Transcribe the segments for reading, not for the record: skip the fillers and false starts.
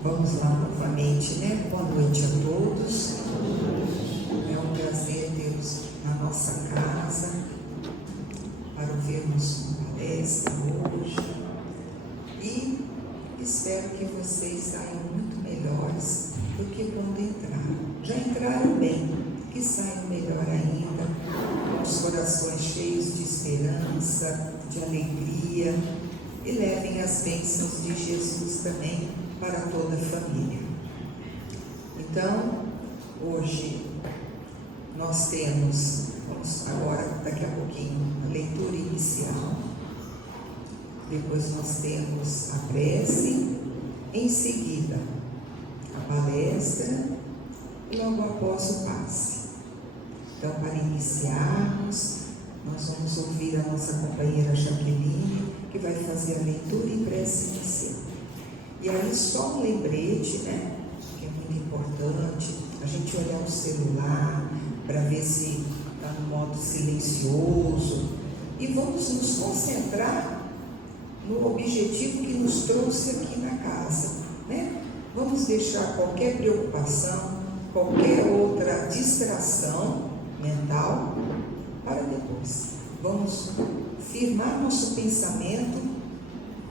Vamos lá novamente, né? Boa noite a todos. É um prazer tê-los na nossa casa para ouvirmos uma palestra hoje. E espero que vocês saiam muito melhores do que quando entraram. Já entraram bem, que saiam melhor ainda, com os corações cheios de esperança, de alegria, e levem as bênçãos de Jesus também para toda a família. Então, hoje nós temos, vamos agora, daqui a pouquinho, a leitura inicial, depois nós temos a prece, em seguida a palestra e logo após o passe. Então, para iniciarmos, nós vamos ouvir a nossa companheira Jaqueline, que vai fazer a leitura e prece inicial. E aí só um lembrete, né, que é muito importante, a gente olhar o celular para ver se está no modo silencioso e vamos nos concentrar no objetivo que nos trouxe aqui na casa, né? Vamos deixar qualquer preocupação, qualquer outra distração mental para depois. Vamos firmar nosso pensamento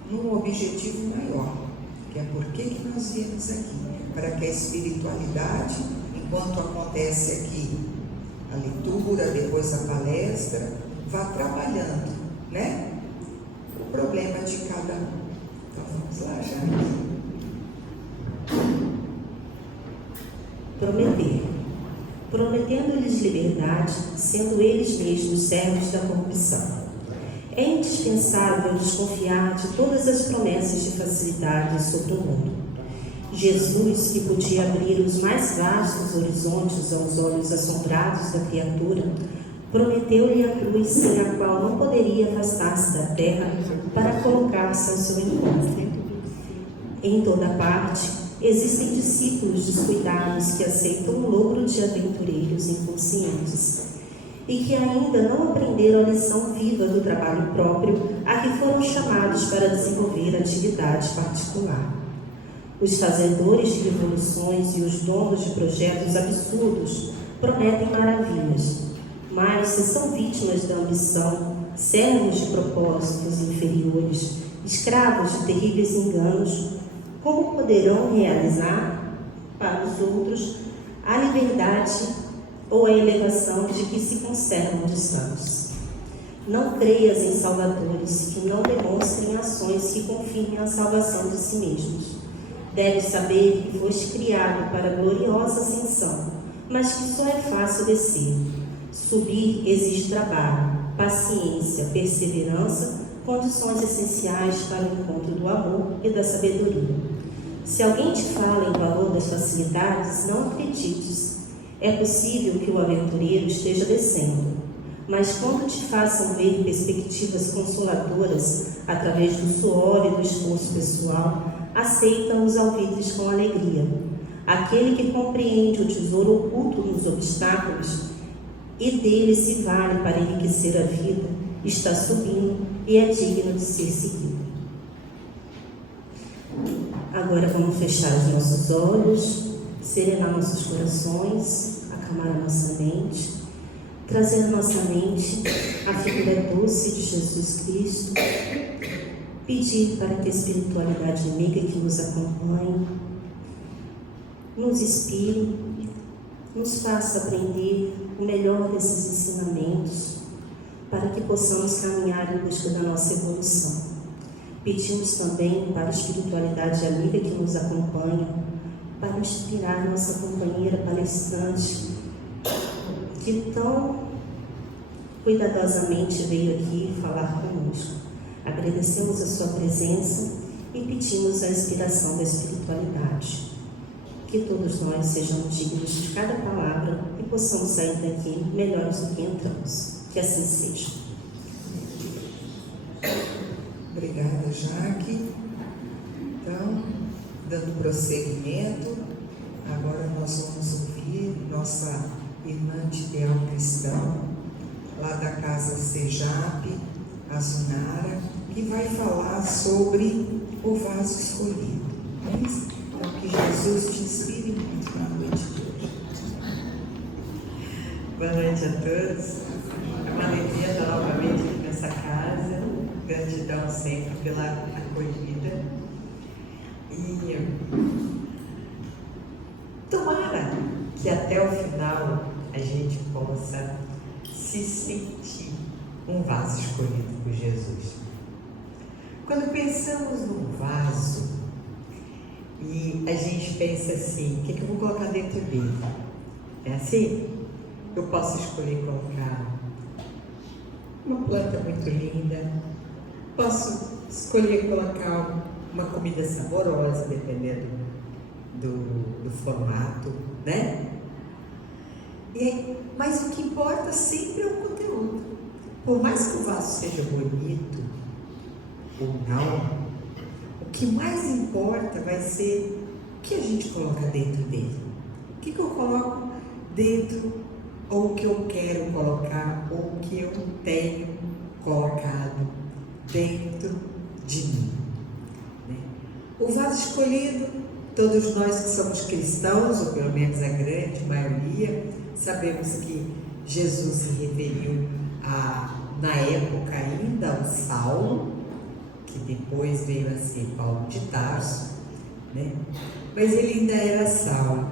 num objetivo maior, que é por que nós viemos aqui, para que a espiritualidade, enquanto acontece aqui a leitura, depois a palestra, vá trabalhando, né? O problema de cada um. Então vamos lá, Jaque. Prometendo-lhes liberdade, sendo eles mesmos servos da corrupção. É indispensável desconfiar de todas as promessas de facilidade sobre o mundo. Jesus, que podia abrir os mais vastos horizontes aos olhos assombrados da criatura, prometeu-lhe a cruz sem a qual não poderia afastar-se da terra para colocar-se ao seu encontro. Em toda parte, existem discípulos descuidados que aceitam o logro de aventureiros inconscientes e que ainda não aprenderam a lição viva do trabalho próprio a que foram chamados para desenvolver atividade particular. Os fazedores de revoluções e os donos de projetos absurdos prometem maravilhas, mas se são vítimas da ambição, servos de propósitos inferiores, escravos de terríveis enganos, como poderão realizar para os outros a liberdade ou a elevação de que se conservam distantes? Não creias em salvadores que não demonstrem ações que confirmem a salvação de si mesmos. Deves saber que foste criado para a gloriosa ascensão, mas que só é fácil descer. Subir exige trabalho, paciência, perseverança, condições essenciais para o encontro do amor e da sabedoria. Se alguém te fala em valor das facilidades, não acredites. É possível que o aventureiro esteja descendo, mas quando te façam ver perspectivas consoladoras através do suor e do esforço pessoal, aceita os alvitres com alegria. Aquele que compreende o tesouro oculto nos obstáculos e dele se vale para enriquecer a vida, está subindo e é digno de ser seguido. Agora vamos fechar os nossos olhos, serenar nossos corações, acalmar a nossa mente, trazer à nossa mente a figura doce de Jesus Cristo, pedir para que a espiritualidade amiga que nos acompanhe nos inspire, nos faça aprender o melhor desses ensinamentos, para que possamos caminhar em busca da nossa evolução. Pedimos também para a espiritualidade amiga que nos acompanha, para inspirar nossa companheira palestrante, que tão cuidadosamente veio aqui falar conosco. Agradecemos a sua presença e pedimos a inspiração da espiritualidade. Que todos nós sejamos dignos de cada palavra e possamos sair daqui melhores do que entramos. Que assim seja. Obrigada, Jaque. Então, dando prosseguimento, agora nós vamos ouvir nossa irmã de ideal cristão, lá da Casa Sejap, a Zunara, que vai falar sobre o vaso escolhido. Então, Jesus te inspire muito na noite de hoje. Boa noite a todos. É uma alegria estar novamente aqui nessa casa. Gratidão sempre pela acolhida. E tomara que até o final a gente possa se sentir um vaso escolhido por Jesus. Quando pensamos num vaso e a gente pensa assim, o que eu vou colocar dentro dele? É assim? Eu posso escolher colocar uma planta muito linda, posso escolher colocar uma comida saborosa, dependendo do formato, né? Mas o que importa sempre é o conteúdo. Por mais que o vaso seja bonito ou não, o que mais importa vai ser o que a gente coloca dentro dele. O que eu coloco dentro, ou o que eu quero colocar, ou o que eu tenho colocado dentro de mim. O vaso escolhido, todos nós que somos cristãos, ou pelo menos a grande maioria, sabemos que Jesus se referiu na época ainda ao Saulo, que depois veio a ser Paulo de Tarso, né? Mas ele ainda era Saulo.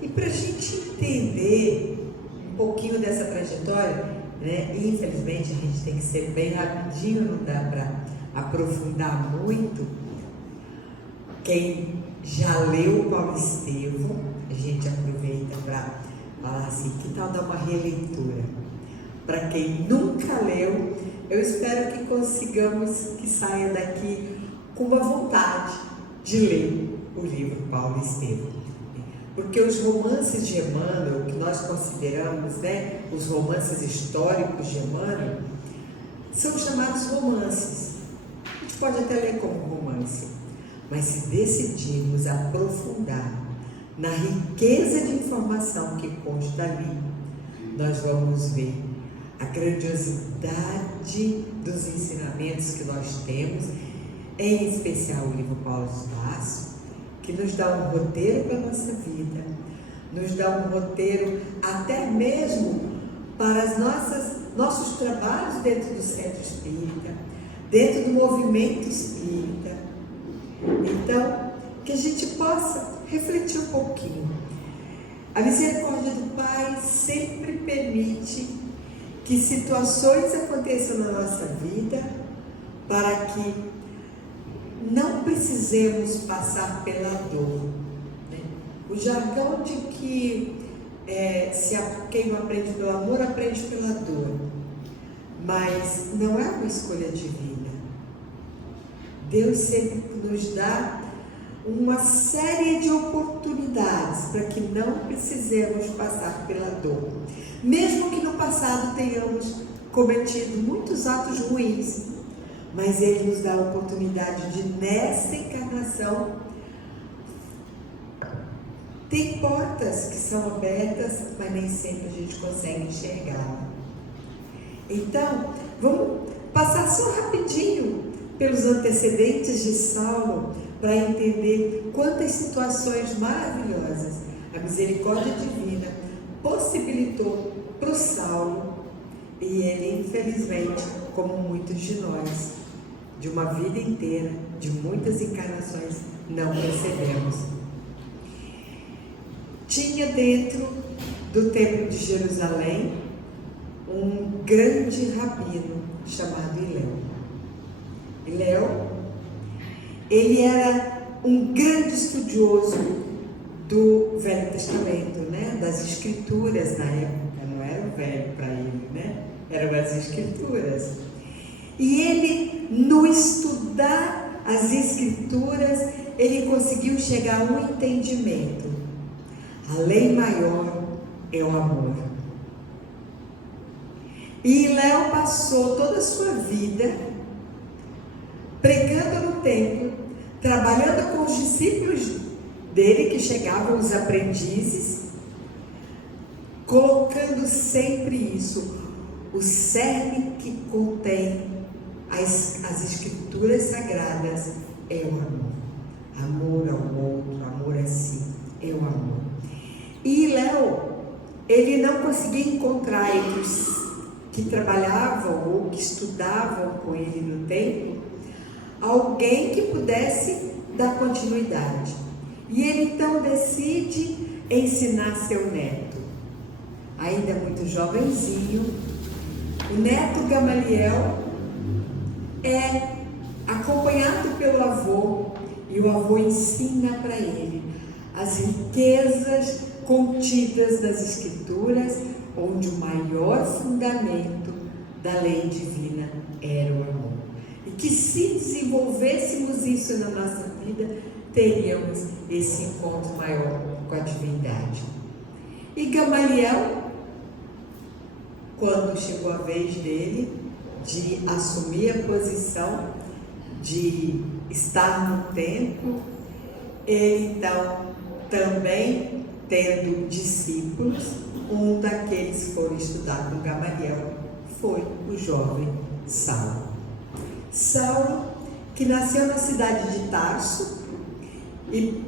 E para a gente entender um pouquinho dessa trajetória, né? Infelizmente a gente tem que ser bem rapidinho, não dá para aprofundar muito. Quem já leu Paulo Estevão, a gente aproveita para falar assim, que tal dar uma releitura? Para quem nunca leu, eu espero que consigamos que saia daqui com uma vontade de ler o livro Paulo Estevão. Porque os romances de Emmanuel, que nós consideramos, né, os romances históricos de Emmanuel, são chamados romances. A gente pode até ler como romance, mas se decidirmos aprofundar na riqueza de informação que consta ali, nós vamos ver a grandiosidade dos ensinamentos que nós temos, em especial o livro Paulo de Tarso, que nos dá um roteiro para a nossa vida, nos dá um roteiro até mesmo para nossos trabalhos dentro do centro espírita, dentro do movimento espírita. Então, que a gente possa refletir um pouquinho. A misericórdia do Pai sempre permite que situações aconteçam na nossa vida para que não precisemos passar pela dor, né? O jargão de que quem não aprende pelo amor, aprende pela dor. Mas não é uma escolha divina. Deus sempre nos dá uma série de oportunidades para que não precisemos passar pela dor. Mesmo que no passado tenhamos cometido muitos atos ruins, mas Ele nos dá a oportunidade de, nessa encarnação, tem portas que são abertas, mas nem sempre a gente consegue enxergá-la. Então, vamos passar só rapidinho pelos antecedentes de Saulo, para entender quantas situações maravilhosas a misericórdia divina possibilitou para o Saulo, e ele, infelizmente, como muitos de nós, de uma vida inteira, de muitas encarnações, não percebemos. Tinha dentro do templo de Jerusalém um grande rabino chamado Hilel. Ele era um grande estudioso do Velho Testamento, né? Das Escrituras na época, não era o velho para ele, né? Eram as Escrituras. E ele, no estudar as Escrituras, ele conseguiu chegar a um entendimento. A lei maior é o amor. E Hilel passou toda a sua vida pregando no templo, trabalhando com os discípulos dele, que chegavam, os aprendizes, colocando sempre isso, o cerne que contém as escrituras sagradas é o amor. Amor ao outro, amor a si. ele não conseguia encontrar entre os que trabalhavam ou que estudavam com ele no templo alguém que pudesse dar continuidade. E ele então decide ensinar seu neto, ainda muito jovenzinho. O neto Gamaliel é acompanhado pelo avô, e o avô ensina para ele as riquezas contidas nas Escrituras, onde o maior fundamento da lei divina era o amor. E que se desenvolvêssemos isso na nossa vida, teríamos esse encontro maior com a divindade. E Gamaliel, quando chegou a vez dele de assumir a posição de estar no templo, ele então também tendo discípulos, um daqueles que foram estudar com Gamaliel foi o jovem Saulo. Saulo, que nasceu na cidade de Tarso e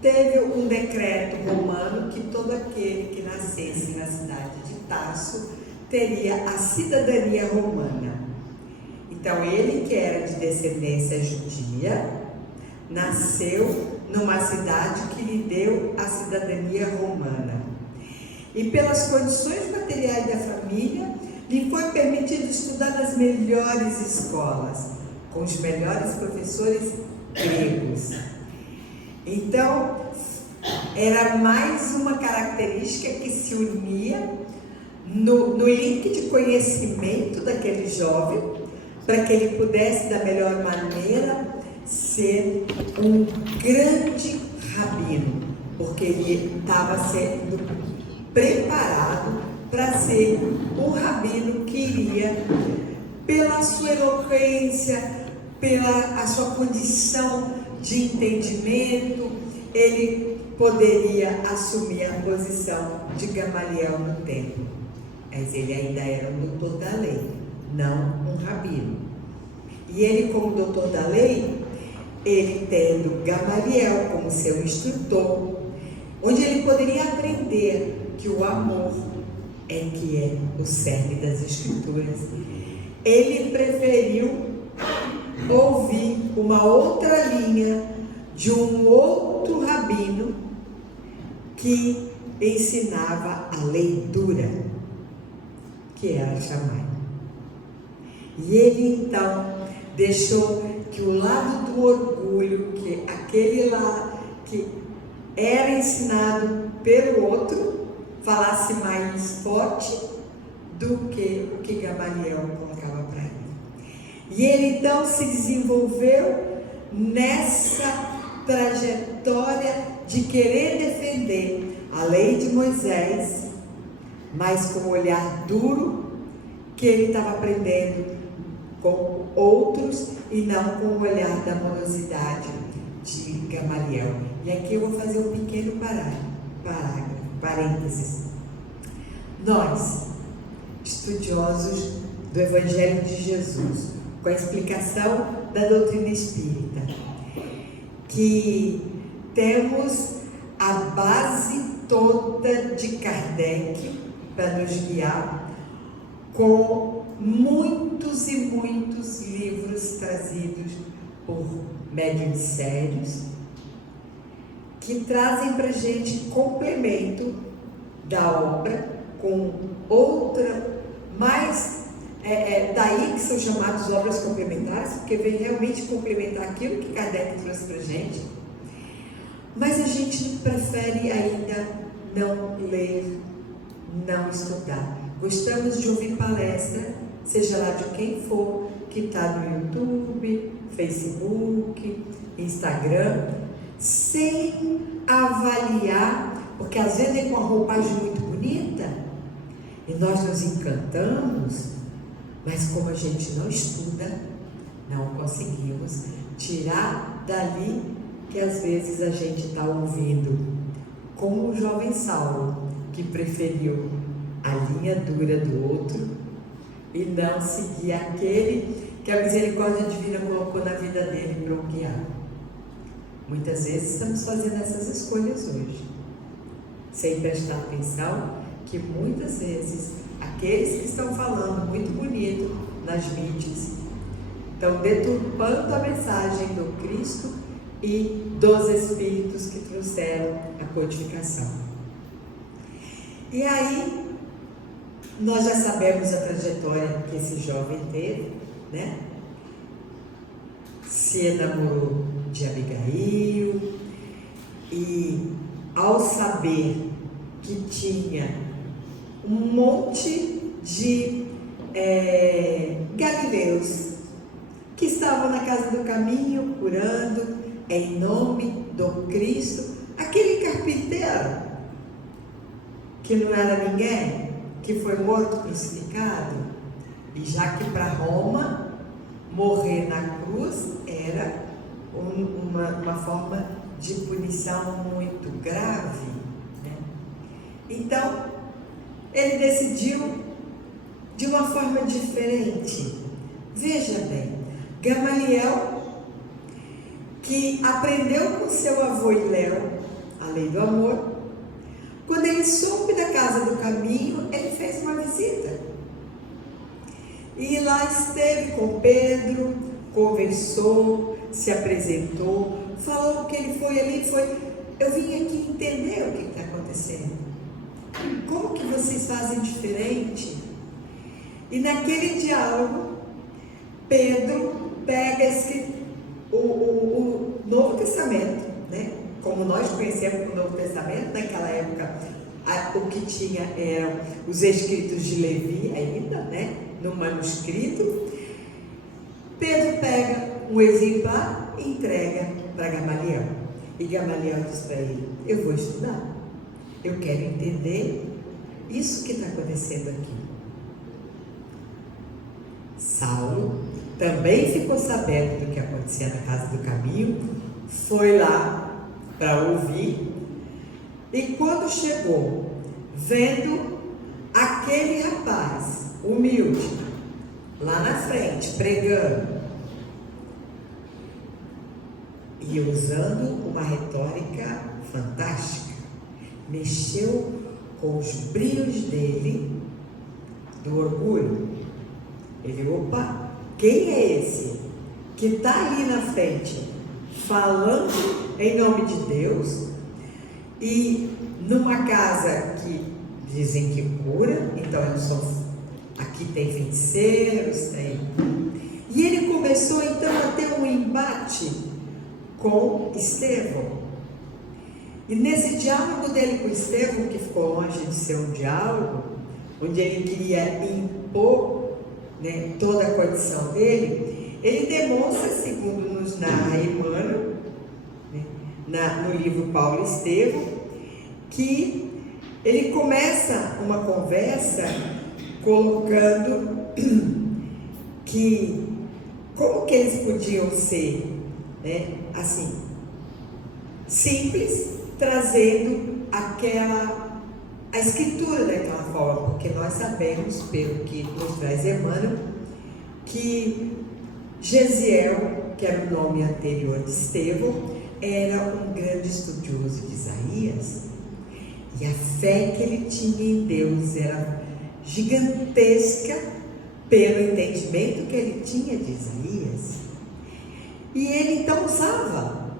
teve um decreto romano que todo aquele que nascesse na cidade de Tarso teria a cidadania romana. Então ele, que era de descendência judia, nasceu numa cidade que lhe deu a cidadania romana. E pelas condições materiais da família, lhe foi permitido estudar nas melhores escolas, com os melhores professores gregos. Então, era mais uma característica que se unia no link de conhecimento daquele jovem, para que ele pudesse, da melhor maneira, ser um grande rabino, porque ele estava sendo preparado para ser um rabino que iria, pela sua eloquência, pela a sua condição de entendimento, ele poderia assumir a posição de Gamaliel no templo. Mas ele ainda era um doutor da lei, não um rabino. E ele, como doutor da lei, ele tendo Gamaliel como seu instrutor, onde ele poderia aprender que o amor é que é o cerne das Escrituras, ele preferiu ouvir uma outra linha de um outro rabino que ensinava a leitura, que era Shammai. E ele então deixou que o lado do orgulho, que aquele lá que era ensinado pelo outro, falasse mais forte do que o que Gamaliel colocava para ele. E ele então se desenvolveu nessa trajetória de querer defender a lei de Moisés, mas com um olhar duro que ele estava aprendendo com outros e não com o olhar da amorosidade de Gamaliel. E aqui eu vou fazer um pequeno parênteses. Nós, estudiosos do Evangelho de Jesus, com a explicação da doutrina espírita, que temos a base toda de Kardec para nos guiar, com muitos e muitos livros trazidos por médiuns sérios, que trazem para a gente complemento da obra com outra, mais daí que são chamadas obras complementares, porque vem realmente complementar aquilo que Kardec trouxe para a gente, mas a gente prefere ainda não ler, não estudar. Gostamos de ouvir palestra, seja lá de quem for, que está no YouTube, Facebook, Instagram, sem avaliar, porque às vezes é com uma roupagem muito bonita e nós nos encantamos, mas como a gente não estuda, não conseguimos tirar dali que às vezes a gente está ouvindo, como o jovem Saulo, que preferiu a linha dura do outro e não seguir aquele que a misericórdia divina colocou na vida dele para o guiar. Muitas vezes estamos fazendo essas escolhas hoje. sem prestar atenção que muitas vezes aqueles que estão falando muito bonito nas mídias estão deturpando a mensagem do Cristo e dos Espíritos que trouxeram a codificação. E aí, nós já sabemos a trajetória que esse jovem teve, né? Se enamorou de Abigail e, ao saber que tinha um monte de galileus que estavam na casa do caminho curando em nome do Cristo, aquele carpinteiro que não era ninguém, que foi morto, crucificado, e já que para Roma morrer na cruz era uma forma de punição muito grave, né? Então ele decidiu de uma forma diferente. Veja bem, Gamaliel, que aprendeu com seu avô Hilel a lei do amor, quando ele soube da casa do caminho, ele fez uma visita. E lá esteve com Pedro, conversou, se apresentou, falou que ele foi ali, eu vim aqui entender o que está acontecendo. Como que vocês fazem diferente? E naquele diálogo, Pedro pega o Novo Testamento, né? Como nós conhecemos o Novo Testamento, naquela época, o que tinha eram os escritos de Levi ainda, né? No manuscrito. Pedro pega um exemplar e entrega para Gamaliel. E Gamaliel diz para ele: eu vou estudar, eu quero entender isso que está acontecendo aqui. Saulo também ficou sabendo do que acontecia na casa do caminho, foi lá para ouvir, e quando chegou, vendo aquele rapaz humilde lá na frente pregando e usando uma retórica fantástica, mexeu com os brios dele, do orgulho. Ele: opa, quem é esse que está ali na frente falando em nome de Deus e numa casa que dizem que cura? Então aqui tem feiticeiros, tem. E ele começou então a ter um embate com Estevão. E nesse diálogo dele com Estevão, que ficou longe de ser um diálogo, onde ele queria impor, né, toda a condição dele, ele demonstra, segundo nos narra Emmanuel, né, no livro Paulo e Estevão, que ele começa uma conversa colocando que como que eles podiam ser, né, assim, simples, trazendo a escritura daquela forma, porque nós sabemos, pelo que nos traz Emmanuel, que Gesiel, que era o nome anterior de Estevão, era um grande estudioso de Isaías, e a fé que ele tinha em Deus era gigantesca pelo entendimento que ele tinha de Isaías. E ele então usava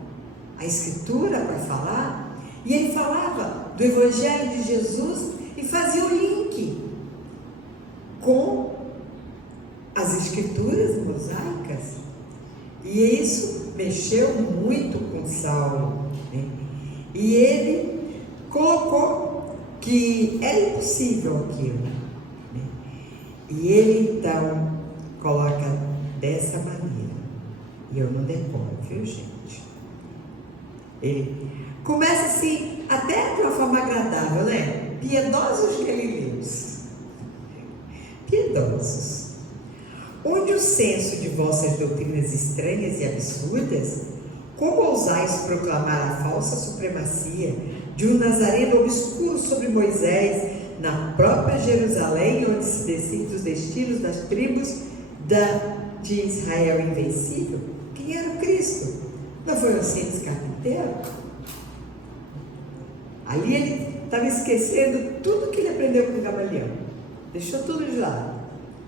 a escritura para falar, e ele falava do Evangelho de Jesus e fazia o link com as escrituras mosaicas. E isso mexeu muito com Saulo, né? E ele colocou que era impossível aquilo, né? E ele então coloca dessa maneira, e eu não decoro, viu, gente? Ele começa assim, até de uma forma agradável, né? Piedosos galileus, piedosos, onde o senso de vossas doutrinas estranhas e absurdas, como ousais proclamar a falsa supremacia de um nazareno obscuro sobre Moisés, na própria Jerusalém, onde se decidem os destinos das tribos de Israel invencível? Quem era o Cristo? Não foi um simples carpinteiro? Ali ele estava esquecendo tudo que ele aprendeu com Gamaliel. Deixou tudo de lado.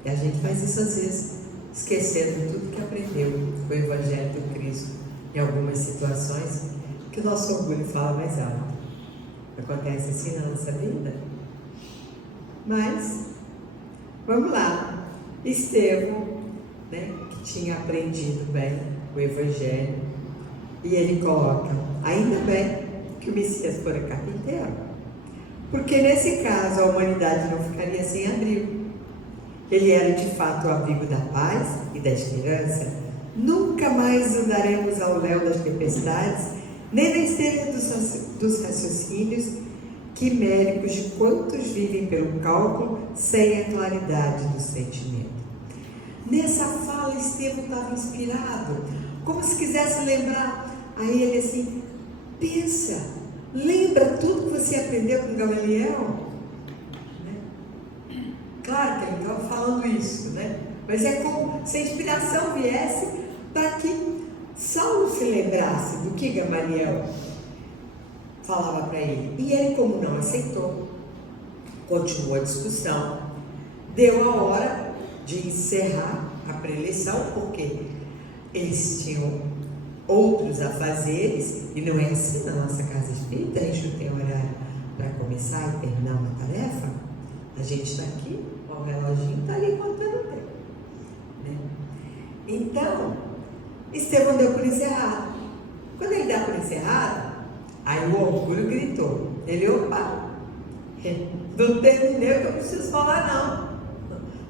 E a gente faz isso às vezes, esquecendo tudo que aprendeu com o Evangelho do Cristo em algumas situações que o nosso orgulho fala mais alto. Acontece assim na nossa vida? Mas, vamos lá. Estevão, né, que tinha aprendido bem o Evangelho, e ele coloca: ainda bem que o Messias fora carpinteiro, porque nesse caso a humanidade não ficaria sem abrigo. Ele era de fato o abrigo da paz e da esperança. Nunca mais andaremos ao léu das tempestades, nem na esteira dos raciocínios quiméricos de quantos vivem pelo cálculo sem a claridade do sentimento. Nessa fala, Estevão estava inspirado, como se quisesse lembrar a ele assim: pensa, lembra tudo que você aprendeu com Gamaliel? Né? Claro que ele estava falando isso, né? Mas é como se a inspiração viesse para que Saulo se lembrasse do que Gamaliel falava para ele. E ele, como não aceitou, continuou a discussão. Deu a hora de encerrar a preleção, porque eles tinham outros afazeres, e não é assim na nossa casa espírita. A gente não tem horário para começar e terminar uma tarefa. A gente está aqui, o reloginho está ali contando o tempo, né? Então, Estevão deu por encerrado. Quando ele dá por encerrado, aí o orgulho gritou. Ele: opa, não terminei o que eu preciso falar não.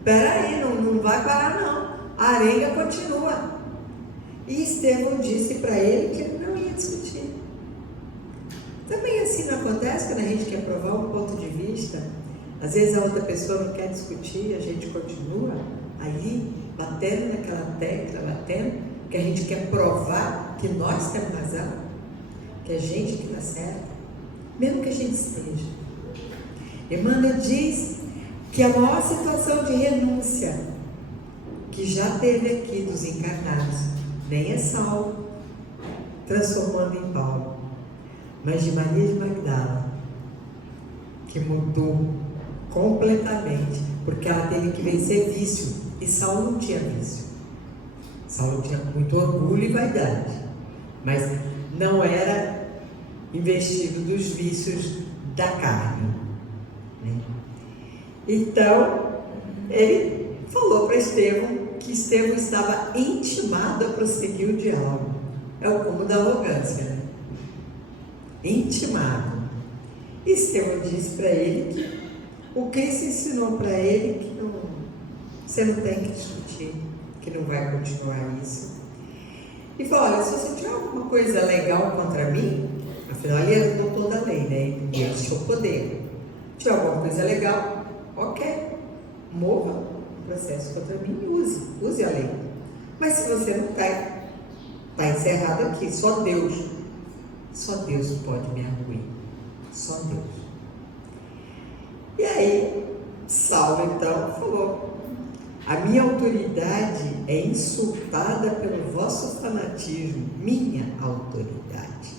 Peraí, não vai parar não. A arenga continua. E Estevão disse para ele que ele não ia discutir. Também assim não acontece quando a gente quer provar um ponto de vista. Às vezes a outra pessoa não quer discutir, a gente continua aí, batendo naquela tecla, que a gente quer provar que nós temos razão, que a gente que está certo, mesmo que a gente esteja. Emmanuel diz que a maior situação de renúncia que já teve aqui dos encarnados nem é Saulo transformando em Paulo, mas de Maria de Magdala, que mudou completamente, porque ela teve que vencer vício, e Saulo não tinha vício. Saulo tinha muito orgulho e vaidade, mas não era investido dos vícios da carne, né? Então, ele falou para Estevão que Estevão estava intimado a prosseguir o diálogo. É o cúmulo da arrogância, né? Intimado. Estevão disse para ele que o Cristo ensinou para ele que você não tem que discutir, que não vai continuar isso. E falou: olha, se você tiver alguma coisa legal contra mim, afinal ele é o doutor da lei, né? E eu sou poder. Se tiver alguma coisa legal, ok, mova o processo contra mim e use a lei. Mas se você não está encerrado aqui, só Deus pode me arguir, só Deus. E aí Saulo então falou: a minha autoridade é insultada pelo vosso fanatismo, minha autoridade,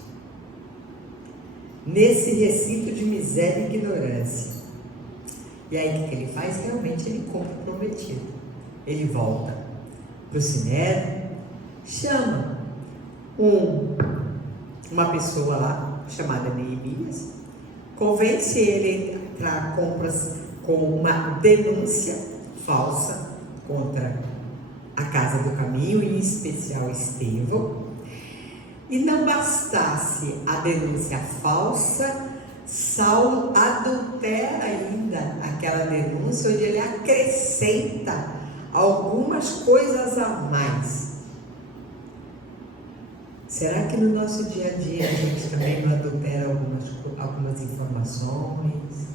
nesse recinto de miséria e ignorância. E aí o que ele faz? Realmente ele cumpre o prometido. Ele volta para o Sinédrio, chama uma pessoa lá chamada Neemias, convence ele a entrar com uma denúncia falsa contra a Casa do Caminho, em especial Estevão. E não bastasse a denúncia falsa, Saulo adultera ainda aquela denúncia, onde ele acrescenta algumas coisas a mais. Será que no nosso dia a dia a gente também não adultera algumas informações,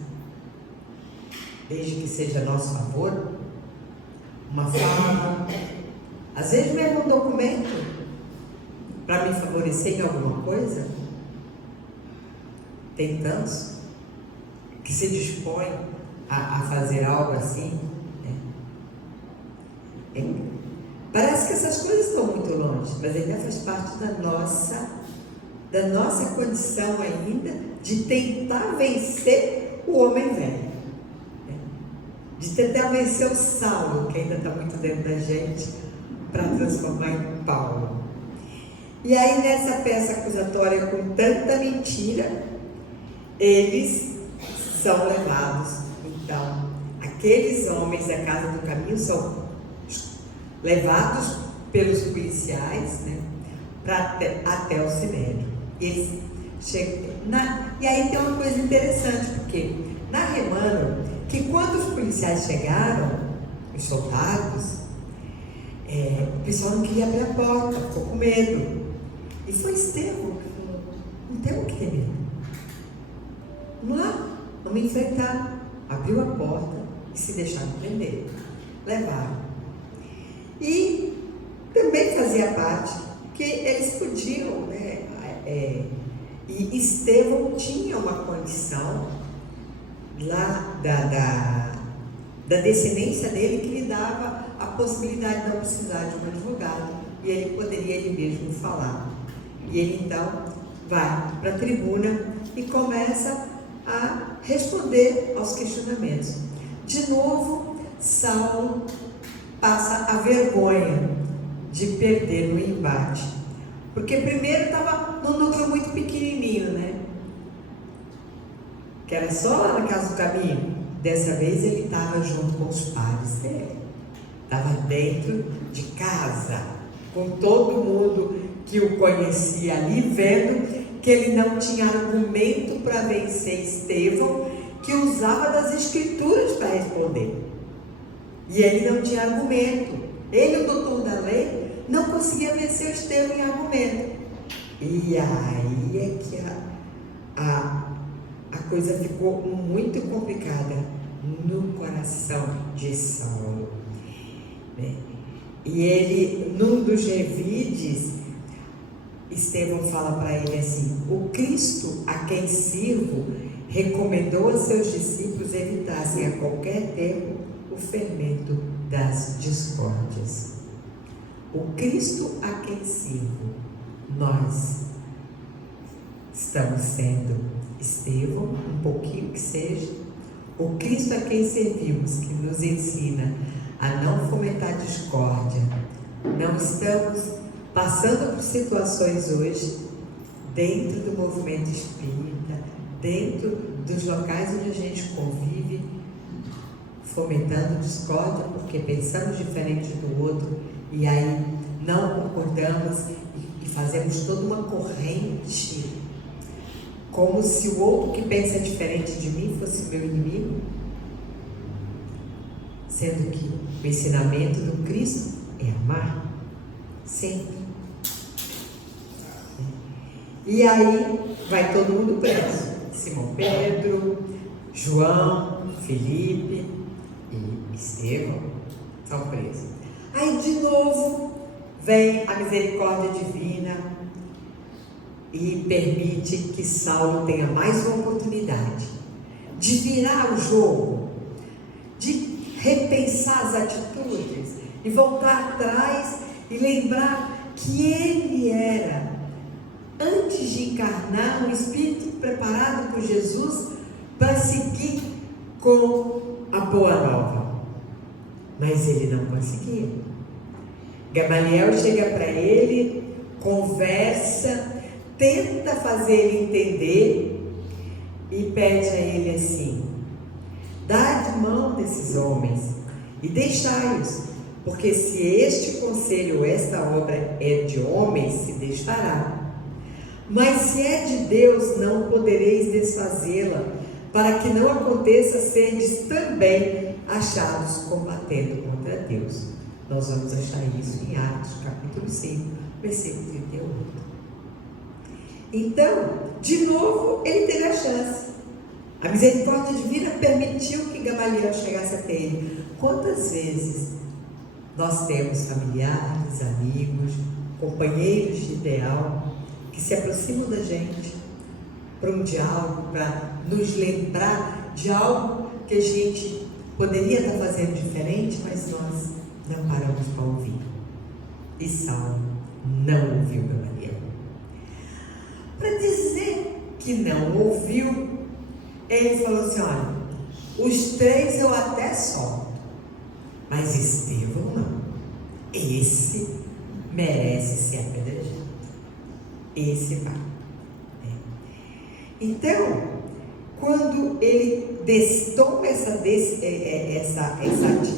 desde que seja a nosso favor? Uma fala, às vezes mesmo um documento, para me favorecer em alguma coisa? Tem tantos que se dispõem a fazer algo assim, né? Parece que essas coisas estão muito longe, mas ainda faz parte da nossa da nossa condição ainda de tentar vencer o homem velho, né? De tentar vencer o Saulo, que ainda está muito dentro da gente, para transformar em Paulo. E aí, nessa peça acusatória com tanta mentira, eles são levados. Então, aqueles homens da Casa do Caminho são levados pelos policiais, né, até o Sinédrio. Eles chegam e aí tem uma coisa interessante, porque narra Emmanuel que quando os policiais chegaram, os soldados, o pessoal não queria abrir a porta, ficou com medo. E foi Estevão que falou: não temos que ter medo. Vamos lá, vamos enfrentar. Abriu a porta e se deixaram prender. Levaram. E também fazia parte que eles podiam, né? E Estevão tinha uma condição lá da descendência dele que lhe dava a possibilidade de não precisar de um advogado. E ele poderia ele mesmo falar. E ele então vai para a tribuna e começa a responder aos questionamentos. De novo, Saulo passa a vergonha de perder o embate, porque primeiro estava num núcleo muito pequenininho, né? Que era só lá na Casa do Caminho. Dessa vez ele estava junto com os pares dele, estava dentro de casa, com todo mundo que o conhecia ali, vendo que ele não tinha argumento para vencer Estevão, que usava das Escrituras para responder. E ele não tinha argumento. Ele, o doutor da lei, não conseguia vencer o Estevão em argumento. E aí é que a coisa ficou muito complicada no coração de Saulo, né? E ele, num dos revides, Estevão fala para ele assim: o Cristo a quem sirvo recomendou a seus discípulos evitassem a qualquer tempo o fermento das discórdias. O Cristo a quem sirvo, nós estamos sendo Estevão, um pouquinho que seja, o Cristo a quem servimos, que nos ensina a não fomentar discórdia. Não estamos passando por situações hoje, dentro do movimento espírita, dentro dos locais onde a gente convive, fomentando discórdia, porque pensamos diferente do outro, e aí não concordamos e fazemos toda uma corrente, como se o outro que pensa diferente de mim fosse meu inimigo, sendo que o ensinamento do Cristo é amar, sempre. E aí vai todo mundo preso. Simão Pedro, João, Felipe e Estevão são presos. Aí de novo vem a misericórdia divina e permite que Saulo tenha mais uma oportunidade de virar o jogo, de repensar as atitudes e voltar atrás e lembrar que ele era, antes de encarnar, um espírito preparado por Jesus para seguir com a boa nova. Mas ele não conseguia. Gamaliel chega para ele, conversa, tenta fazer ele entender e pede a ele assim: dá de mão desses homens e deixai-os, porque se este conselho ou esta obra é de homens, se desfará. Mas se é de Deus, não podereis desfazê-la, para que não aconteça serdes também achados combatendo contra Deus. Nós vamos achar isso em Atos, capítulo 5, versículo 38. Então, de novo, ele teve a chance. A misericórdia divina permitiu que Gamaliel chegasse até ele. Quantas vezes nós temos familiares, amigos, companheiros de ideal que se aproximam da gente para um diálogo, para nos lembrar de algo que a gente poderia estar fazendo diferente, mas nós não paramos para ouvir. E Saulo não ouviu Gamaliel. para dizer que não ouviu, ele falou assim: olha, os 3 eu até solto, mas Estevão não. Esse merece ser apedrejado. Esse vai. Então, quando ele toma essa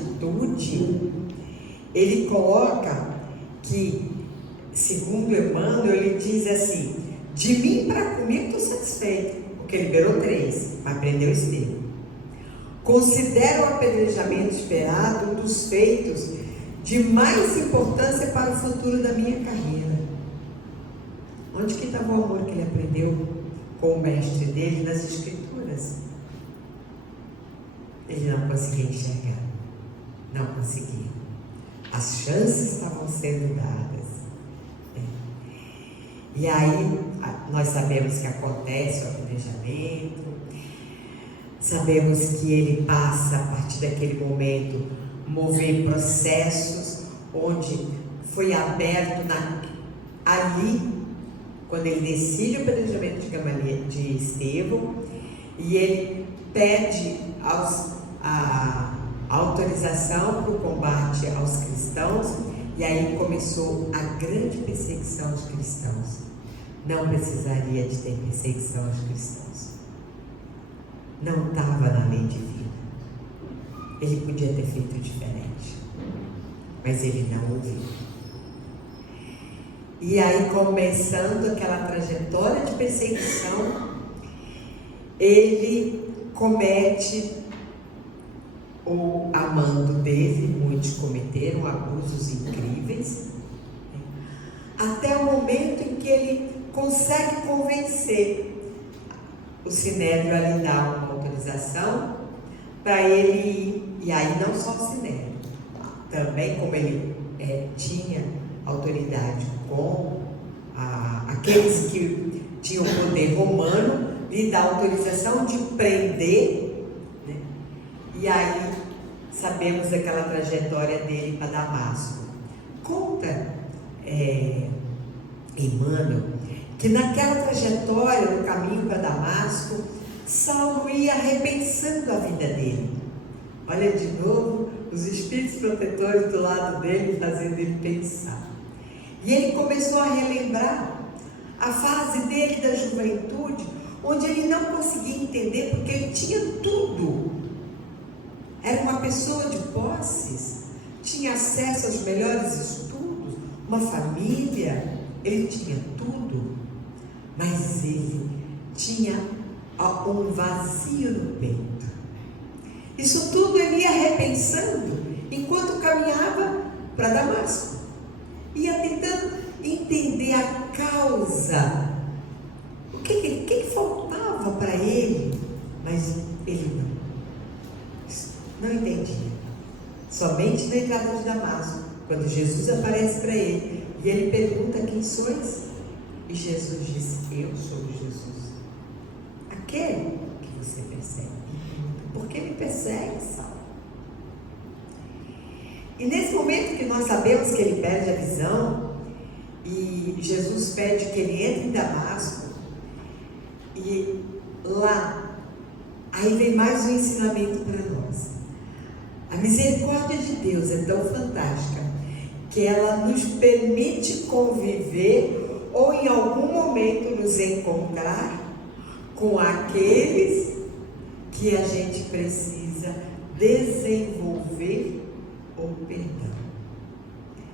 atitude, ele coloca que, segundo Emmanuel, ele diz assim: de mim para comigo estou satisfeito, porque liberou 3, mas prendeu Estevão. Considero o apedrejamento esperado um dos feitos de mais importância para o futuro da minha carreira. Onde que estava o amor que ele aprendeu com o mestre dele nas Escrituras? Ele não conseguia enxergar, não conseguia. As chances estavam sendo dadas. E aí, nós sabemos que acontece o apedrejamento, sabemos que ele passa, a partir daquele momento, mover processos, onde foi aberto ali, quando ele decide o apedrejamento de Estevão, e ele pede a autorização para o combate aos cristãos, e aí começou a grande perseguição aos cristãos. Não precisaria de ter perseguição aos cristãos. Não estava na lei divina. Ele podia ter feito diferente, mas ele não ouviu. E aí, começando aquela trajetória de perseguição, ele comete o amando dele. Muitos cometeram abusos incríveis, até o momento em que ele consegue convencer o Sinédrio a lhe dar uma autorização para ele ir. E aí não só o Sinédrio, também, como ele tinha autoridade com aqueles que tinham poder romano, lhe dá autorização de prender, né? E aí sabemos daquela trajetória dele para Damasco. Conta Emmanuel que naquela trajetória, no caminho para Damasco, Saulo ia repensando a vida dele. Olha de novo os espíritos protetores do lado dele, fazendo ele pensar. E ele começou a relembrar a fase dele da juventude, onde ele não conseguia entender, porque ele tinha tudo. Era uma pessoa de posses, tinha acesso aos melhores estudos, uma família, ele tinha tudo, mas ele tinha um vazio no peito. Isso tudo ele ia repensando enquanto caminhava para Damasco. Ia tentando entender a causa, o que faltava para ele, mas ele não entendia. Somente na entrada de Damasco, quando Jesus aparece para ele e ele pergunta: quem sois? E Jesus disse: eu sou Jesus, aquele que você persegue. Por que me persegue, Saulo? E nesse momento que nós sabemos que ele perde a visão, e Jesus pede que ele entre em Damasco, e lá, aí vem mais um ensinamento para nós. A misericórdia de Deus é tão fantástica, que ela nos permite conviver, ou em algum momento nos encontrar com aqueles que a gente precisa desenvolver o perdão.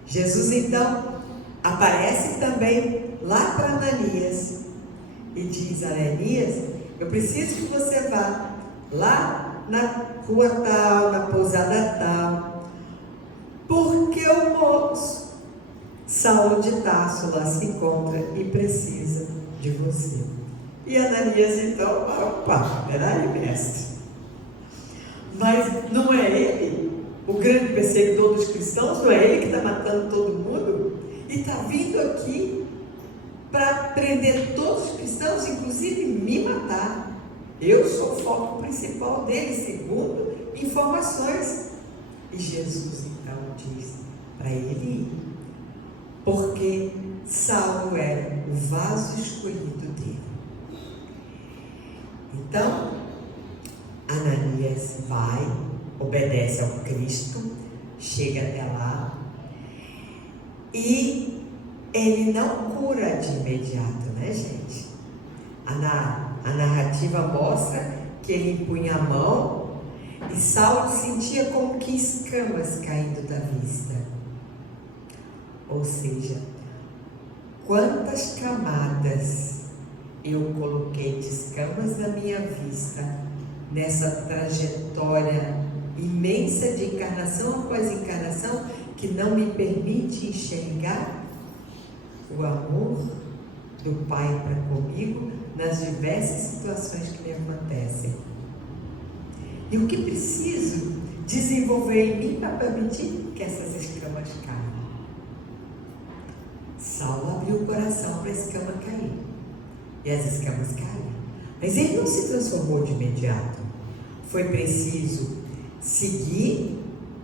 Jesus então aparece também lá para Ananias e diz: Ananias, eu preciso que você vá lá na rua tal, na pousada tal, porque o moço Saulo de Tarso lá se encontra e precisa de você. E Ananias então: opa, peraí, mestre, mas não é ele o grande perseguidor dos cristãos? Não é ele que está matando todo mundo? E está vindo aqui para prender todos os cristãos, inclusive me matar. Eu sou o foco principal dele, segundo informações. E Jesus então diz para ele ir, porque Saulo era o vaso escolhido dele. Então, Ananias vai, obedece ao Cristo, chega até lá e ele não cura de imediato, né, gente? A narrativa mostra que ele impunha a mão e Saulo sentia como que escamas caindo da vista. Ou seja, quantas camadas eu coloquei de escamas na minha vista nessa trajetória imensa de encarnação após encarnação que não me permite enxergar o amor do Pai para comigo nas diversas situações que me acontecem. E o que preciso desenvolver em mim para permitir que essas escamas caiam? Saulo abriu o coração para a escama cair. E as escamas caíram. Mas ele não se transformou de imediato. Foi preciso seguir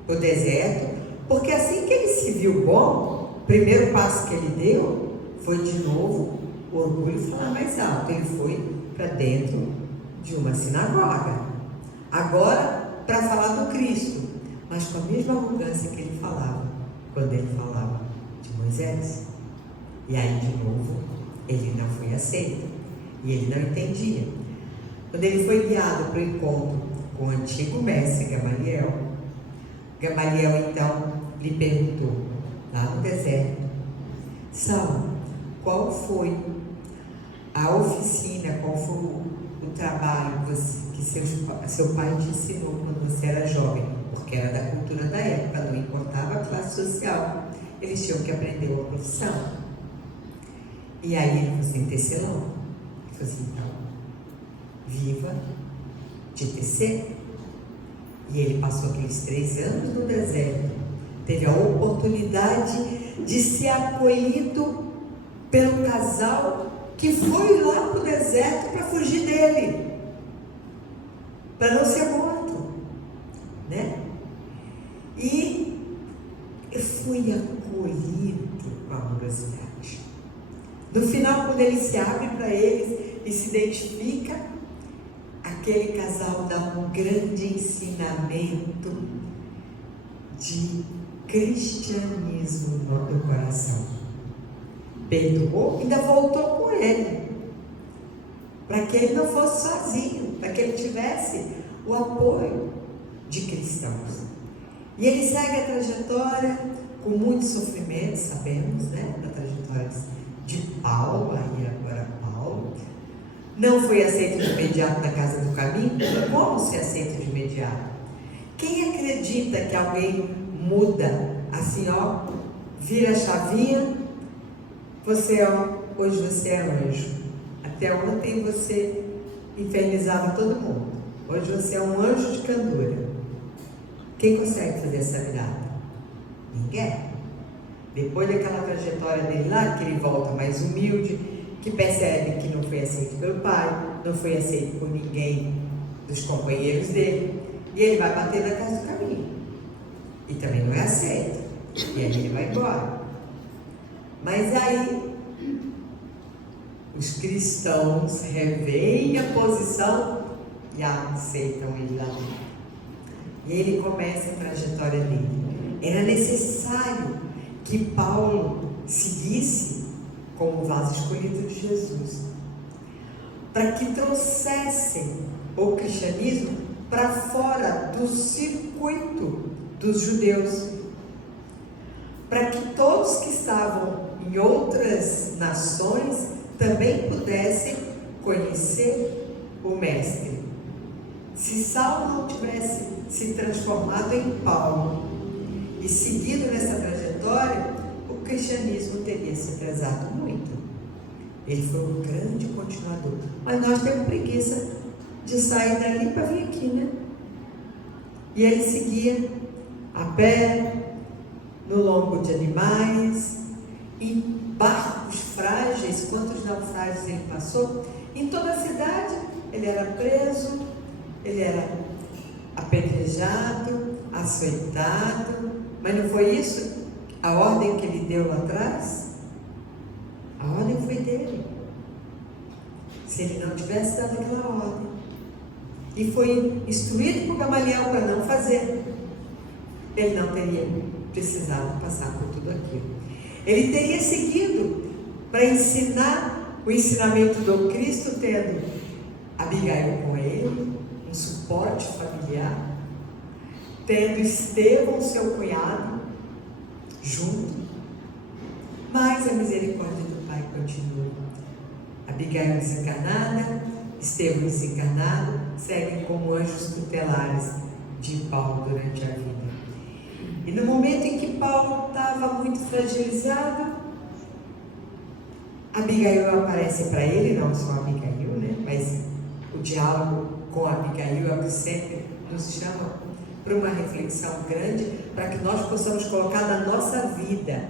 o deserto, porque assim que ele se viu bom, o primeiro passo que ele deu foi de novo o orgulho falar mais alto. Ele foi para dentro de uma sinagoga. Agora, para falar do Cristo, mas com a mesma arrogância que ele falava quando ele falava de Moisés. E aí, de novo, ele não foi aceito. E ele não entendia. Quando ele foi guiado para o encontro com o antigo mestre Gamaliel, Gamaliel então lhe perguntou, lá no deserto: Saulo, qual foi a oficina, qual foi o trabalho que seu pai te ensinou quando você era jovem? Porque era da cultura da época, não importava a classe social, eles tinham que aprender uma profissão. E aí ele falou assim: tecelão. Ele falou assim: então, viva de tecer. E ele passou aqueles 3 anos no deserto, teve a oportunidade de ser acolhido pelo casal que foi lá para o deserto para fugir dele, para não ser morto, né? E fui acolhido com amorosidade. No final, quando ele se abre para eles e se identifica, aquele casal dá um grande ensinamento de cristianismo no coração. Perdoou e ainda voltou com ele, para que ele não fosse sozinho, para que ele tivesse o apoio de cristãos. E ele segue a trajetória com muito sofrimento, sabemos, né, da trajetória de Paulo, aí agora Paulo. Não foi aceito de imediato na casa do caminho. Como ser aceito de imediato? Quem acredita que alguém muda assim, ó, vira a chavinha, hoje você é anjo. Até ontem você infernizava todo mundo. Hoje você é um anjo de candura. Quem consegue fazer essa virada? Ninguém. Depois daquela trajetória dele lá, que ele volta mais humilde, que percebe que não foi aceito pelo pai, não foi aceito por ninguém dos companheiros dele, e ele vai bater na casa do caminho. E também não é aceito. E aí ele vai embora. Mas aí os cristãos reveem a posição e aceitam ele lá dentro. E ele começa a trajetória dele. Era necessário que Paulo seguisse como vaso escolhido de Jesus, para que trouxessem o cristianismo para fora do circuito dos judeus, para que todos que estavam em outras nações também pudessem conhecer o Mestre. Se Saulo não tivesse se transformado em Paulo e seguido nessa trajetória, o cristianismo teria se atrasado muito. Ele foi um grande continuador. Mas nós temos preguiça de sair dali para vir aqui, né? E ele seguia a pé, no lombo de animais, em barcos frágeis. Quantos naufrágios ele passou? Em toda a cidade ele era preso, ele era apedrejado, açoitado. Mas não foi isso a ordem que ele deu lá atrás? A ordem foi dele. Se ele não tivesse dado aquela ordem, e foi instruído por Gamaliel para não fazer, ele não teria precisado passar por tudo aquilo. Ele teria seguido para ensinar o ensinamento do Cristo, tendo Abigail com ele, um suporte familiar, tendo Estevão, seu cunhado, junto. Mas a misericórdia do Pai continua. Abigail desencarnada, Estevão desencarnado, seguem como anjos tutelares de Paulo durante a vida. E no momento em que Paulo estava muito fragilizado, Abigail aparece para ele, não só Abigail, né? Mas o diálogo com Abigail é o que sempre nos chama para uma reflexão grande, para que nós possamos colocar na nossa vida.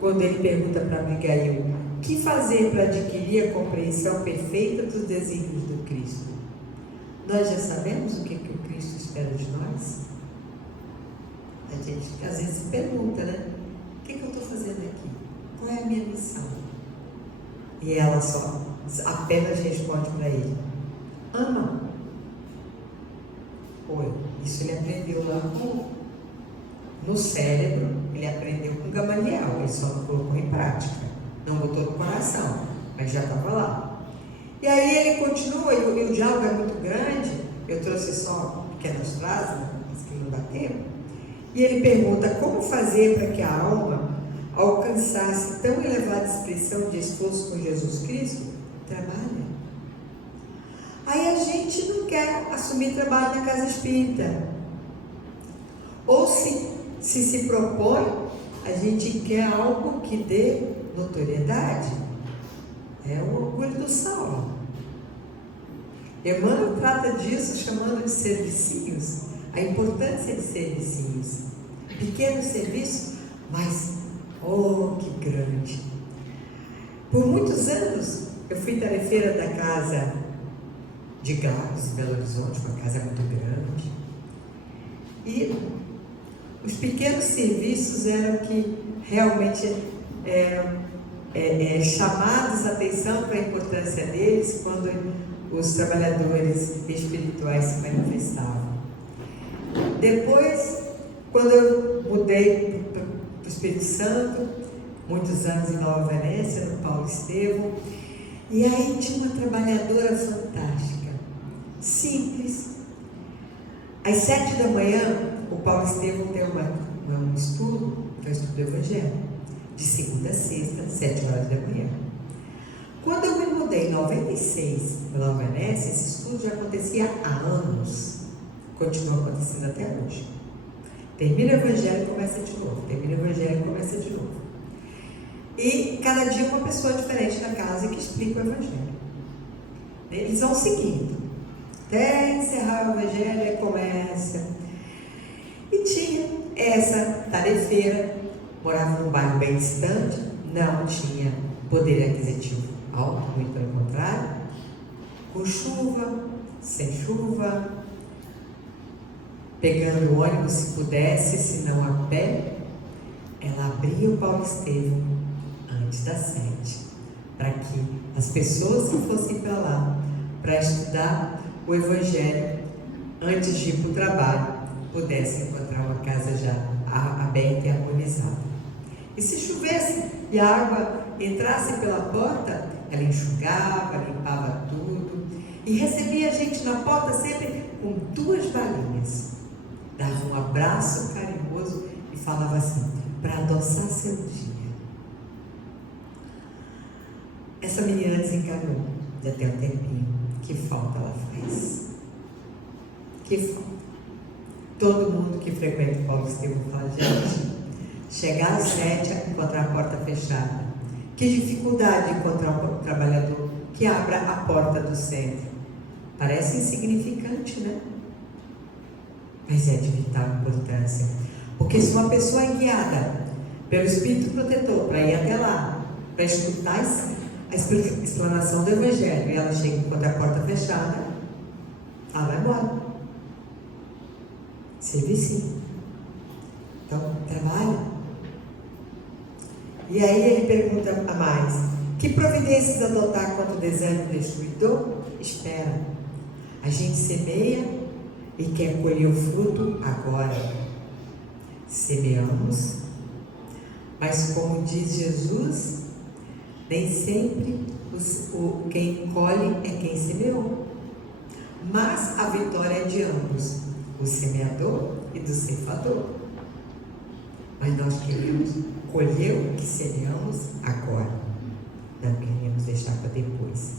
Quando ele pergunta para Abigail: o que fazer para adquirir a compreensão perfeita dos desígnios do Cristo? Nós já sabemos o que o Cristo espera de nós? A gente às vezes se pergunta, né? O que eu estou fazendo aqui? Qual é a minha missão? E ela só apenas responde para ele: ama. Oi, isso ele aprendeu lá no cérebro, ele aprendeu com Gamaliel, ele só não colocou em prática, não botou no coração, mas já estava lá. E aí ele continua, e o diálogo é muito grande, eu trouxe só pequenas frases, mas que não dá tempo. E ele pergunta: como fazer para que a alma alcançasse tão elevada expressão de esforço com Jesus Cristo? Trabalha. Aí a gente não quer assumir trabalho na casa espírita. Ou se propõe, a gente quer algo que dê notoriedade. É o orgulho do Saulo. Emmanuel trata disso chamando de servicinhos, a importância de servicinhos. Pequenos serviços, mas oh, que grande! Por muitos anos eu fui tarefeira da casa de Gladys, em Belo Horizonte, uma casa muito grande. E os pequenos serviços eram que realmente chamados a atenção para a importância deles quando os trabalhadores espirituais se manifestavam. Depois, quando eu mudei para o Espírito Santo, muitos anos em Nova Venécia, no Paulo Estevão, e aí tinha uma trabalhadora fantástica, simples. Às 7 da manhã, o Paulo Estevão tem um estudo, que é o estudo do Evangelho, de segunda a sexta, 7 horas da manhã. Quando eu me mudei em 96 para Nova Venécia, esse estudo já acontecia há anos, continua acontecendo até hoje. Termina o Evangelho e começa de novo, termina o Evangelho e começa de novo. E cada dia uma pessoa diferente na casa que explica o Evangelho. Eles vão seguindo, até encerrar o Evangelho e começa. E tinha essa tarefeira, morava num bairro bem distante, não tinha poder aquisitivo alto, muito pelo contrário, com chuva, sem chuva, pegando o ônibus se pudesse, se não a pé. Ela abria o Paulo Estevão antes das 7, para que as pessoas que fossem para lá para estudar o Evangelho antes de ir para o trabalho pudessem encontrar uma casa já aberta e harmonizada. E se chovesse e a água entrasse pela porta, ela enxugava, limpava tudo e recebia a gente na porta sempre com 2 balinhas. Dava um abraço carinhoso e falava assim: para adoçar seu dia. Essa menina desencarnou, já tem um tempinho. Que falta ela faz? Que falta? Todo mundo que frequenta o Paulo Estevão fala: gente, chegar às 7 e encontrar a porta fechada. Que dificuldade de encontrar um trabalhador que abra a porta do centro. Parece insignificante, né? Mas é de vital importância. Porque se uma pessoa é guiada pelo Espírito Protetor para ir até lá, para escutar a explanação do Evangelho, e ela chega e encontra a porta fechada, ela vai embora. Servicinho. Então, trabalha. E aí ele pergunta a mais: Que providências adotar contra o deserto destruidor? Espera. A gente semeia e quer colher o fruto agora. Semeamos, mas como diz Jesus, nem sempre quem colhe é quem semeou. Mas a vitória é de ambos, o semeador e do ceifador. Mas nós queremos colher o que semeamos agora, não queremos deixar para depois.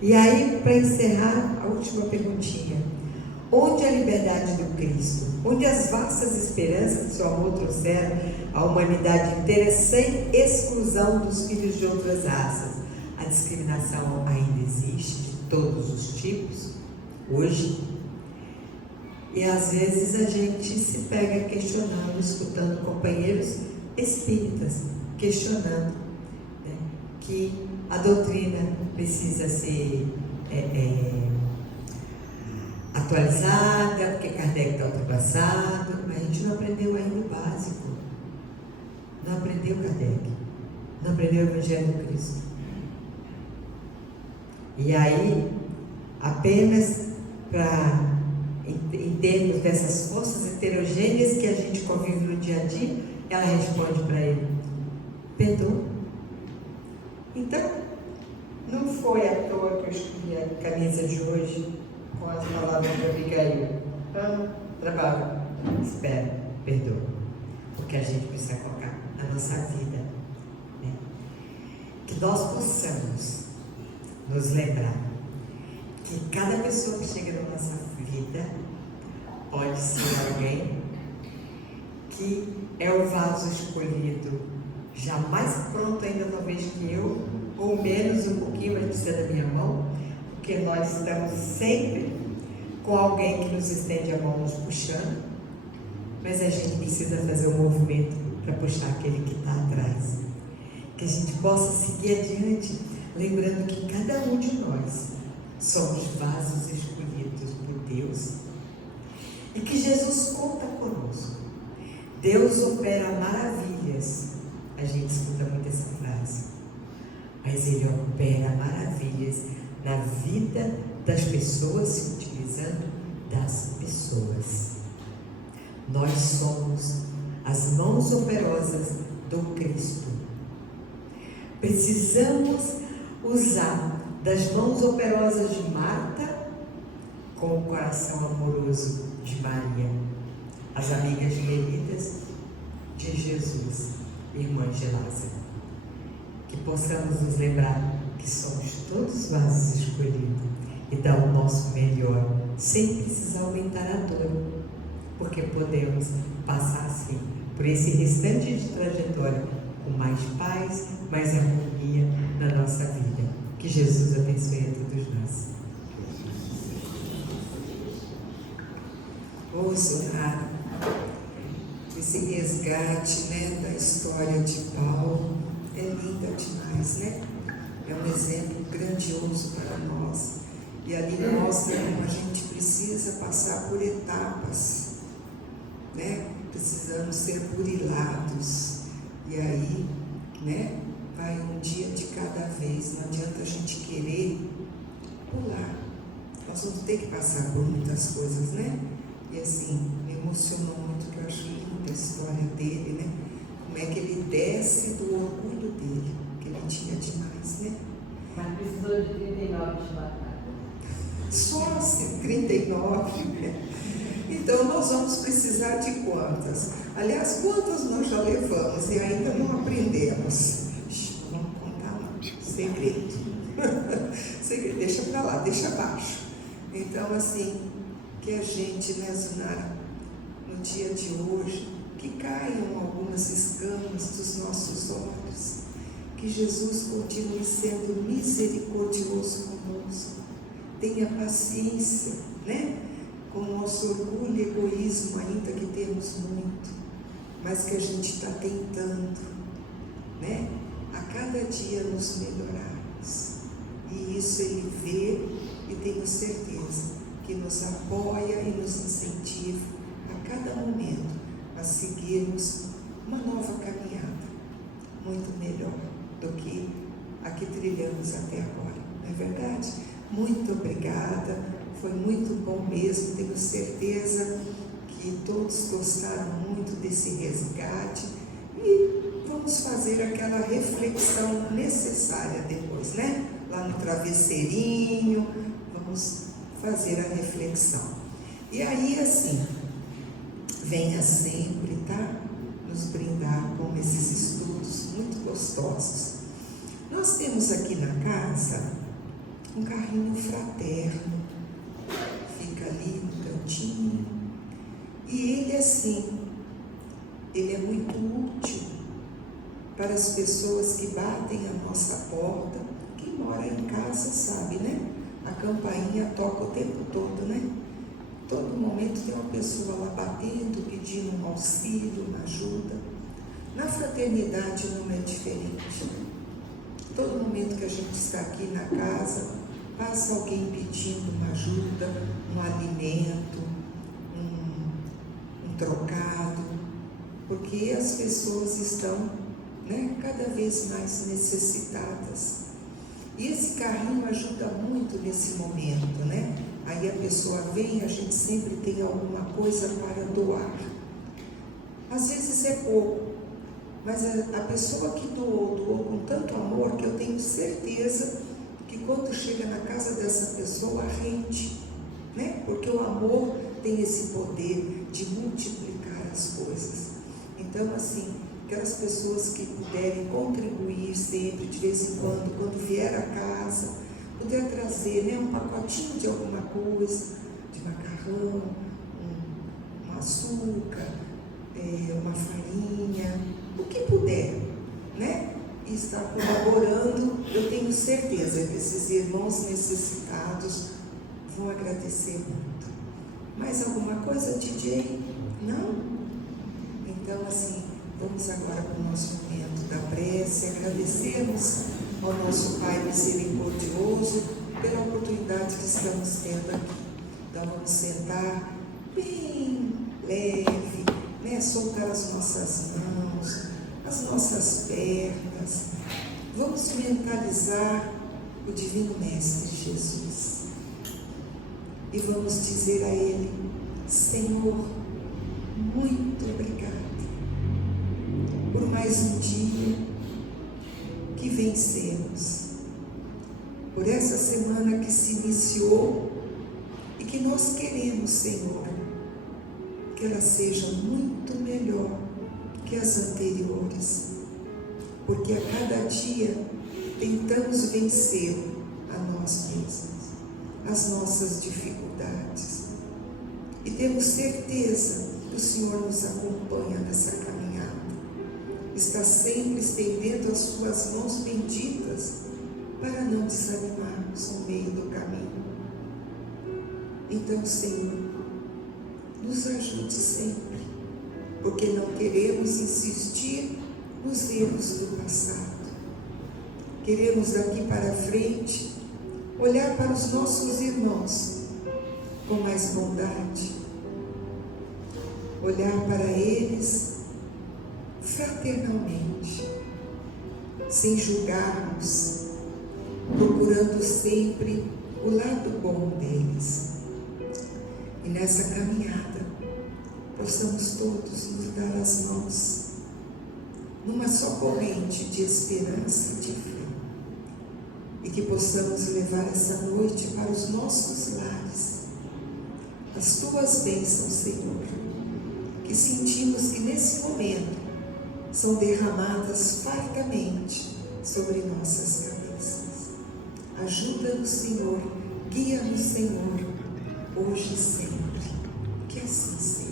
E aí, para encerrar, a última perguntinha: onde a liberdade do Cristo, onde as vastas esperanças de seu amor trouxeram a humanidade inteira sem exclusão dos filhos de outras raças? A discriminação ainda existe, de todos os tipos, hoje. E às vezes a gente se pega questionando, escutando companheiros espíritas, questionando, né, que a doutrina precisa ser atualizada, porque Kardec está ultrapassado, mas a gente não aprendeu ainda o básico. Não aprendeu Kardec, não aprendeu o Evangelho do Cristo. E aí, apenas em termos dessas forças heterogêneas que a gente convive no dia a dia, ela responde para ele: perdoa. Então, não foi à toa que eu escolhi a camisa de hoje com as palavras de Abigail. Trabalho, espera, perdoa. Porque a gente precisa colocar na nossa vida, né? Que nós possamos nos lembrar que cada pessoa que chega na nossa vida pode ser alguém que é o vaso escolhido, já mais pronto ainda talvez que eu, ou menos um pouquinho, mas precisa da minha mão, porque nós estamos sempre com alguém que nos estende a mão nos puxando, mas a gente precisa fazer um movimento para puxar aquele que está atrás, que a gente possa seguir adiante, lembrando que cada um de nós somos vasos escolhidos por Deus e que Jesus conta conosco. Deus opera maravilhas. A gente escuta muito essa frase, mas Ele opera maravilhas na vida das pessoas, se utilizando das pessoas. Nós somos as mãos operosas do Cristo. Precisamos usar das mãos operosas de Marta com o coração amoroso de Maria, as amigas queridas de Jesus, irmãs de Lázaro. Que possamos nos lembrar que somos todos vasos escolhidos e dar o nosso melhor, sem precisar aumentar a dor, porque podemos passar assim por esse restante de trajetória com mais paz, mais harmonia na nossa vida. Que Jesus abençoe a todos nós. Vamos orar. Esse resgate, né, da história de Paulo é linda demais, né? É um exemplo grandioso para nós. E ali mostra como a gente precisa passar por etapas, né? Precisamos ser burilados. E aí, né? Vai um dia de cada vez. Não adianta a gente querer pular. Nós vamos ter que passar por muitas coisas, né? E assim, me emocionou muito, que eu acho linda a história dele, né? Como é que ele desce do orgulho dele, que ele tinha demais, né? Mas precisou de 39 de batalha. Só assim, 39, né? Então nós vamos precisar de quantas? Aliás, quantas nós já levamos e ainda não aprendemos? Não vamos contar não, segredo. Segredo, deixa para lá, deixa abaixo. Então assim, que a gente, né, Zunara, no dia de hoje, que caiam algumas escamas dos nossos olhos, que Jesus continue sendo misericordioso conosco, tenha paciência, né, com o nosso orgulho e egoísmo, ainda que temos muito, mas que a gente está tentando, né, a cada dia nos melhorarmos, e isso Ele vê e tenho certeza que nos apoia e nos incentiva a cada momento a seguirmos uma nova caminhada, muito melhor do que a que trilhamos até agora, não é verdade? Muito obrigada, foi muito bom mesmo, tenho certeza que todos gostaram muito desse resgate e vamos fazer aquela reflexão necessária depois, né? Lá no travesseirinho, vamos fazer a reflexão. E aí, assim, venha sempre, tá? Nos brindar com esses estudos muito gostosos. Nós temos aqui na casa um carrinho fraterno, fica ali no cantinho, e ele, assim, ele é muito útil para as pessoas que batem a nossa porta. Quem mora em casa sabe, né? A campainha toca o tempo todo, né? Todo momento tem uma pessoa lá batendo, pedindo um auxílio, uma ajuda. Na fraternidade não é diferente. Todo momento que a gente está aqui na casa, passa alguém pedindo uma ajuda, um alimento, um trocado, porque as pessoas estão, né, cada vez mais necessitadas. E esse carrinho ajuda muito nesse momento, né? Aí a pessoa vem, a gente sempre tem alguma coisa para doar. Às vezes é pouco, mas a pessoa que doou com tanto amor que eu tenho certeza que quando chega na casa dessa pessoa rende, né? Porque o amor tem esse poder de multiplicar as coisas. Então, assim, aquelas pessoas que puderem contribuir sempre, de vez em quando vier a casa, puder trazer, né, um pacotinho de alguma coisa, de macarrão, um açúcar, uma farinha, o que puder, né? E estar colaborando, eu tenho certeza que esses irmãos necessitados vão agradecer muito. Mais alguma coisa, DJ? Não? Então, assim, vamos agora para o nosso momento da prece, agradecermos ao nosso Pai misericordioso pela oportunidade que estamos tendo aqui. Então vamos sentar bem leve, né? Soltar as nossas mãos, as nossas pernas. Vamos mentalizar o Divino Mestre Jesus e vamos dizer a Ele: Senhor, muito obrigado por mais um dia que vencemos, por essa semana que se iniciou e que nós queremos, Senhor, que ela seja muito melhor que as anteriores, porque a cada dia tentamos vencer a nós mesmos, as nossas dificuldades, e temos certeza que o Senhor nos acompanha nessa caminhada. Está sempre estendendo as suas mãos benditas para não desanimarmos no meio do caminho. Então, Senhor, nos ajude sempre, porque não queremos insistir nos erros do passado. Queremos daqui para frente olhar para os nossos irmãos com mais bondade, olhar para eles fraternalmente, sem julgarmos, procurando sempre o lado bom deles. E nessa caminhada, possamos todos nos dar as mãos, numa só corrente de esperança e de fé, e que possamos levar essa noite para os nossos lares, as Tuas bênçãos, Senhor, que sentimos que nesse momento são derramadas fartamente sobre nossas cabeças. Ajuda-nos, Senhor, guia-nos, Senhor, hoje e sempre, que assim seja.